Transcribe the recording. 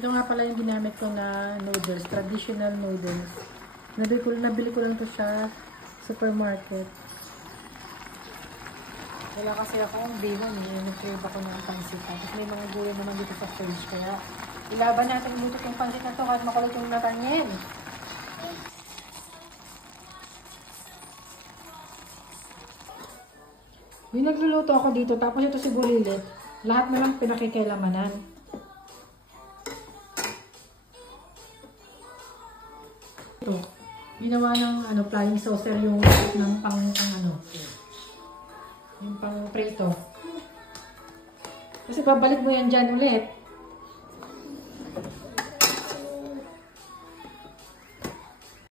Ito nga pala yung ginamit ko na noodles, traditional noodles. Nabili ko lang to sa supermarket. Wala kasi akong bihon eh. Nag-crave ako ng pansit. Tapos may mga gulay naman dito sa fridge. Kaya ilaban natin luto yung pansit na to kahit makulit yung mata niyan. May nagluluto ako dito. Tapos ito si Bulilit. Lahat na lang pinakikialamanan. Ito. Ginawa ng flying saucer yung ng pang yung pang prito. Kasi babalik mo yan dyan ulit.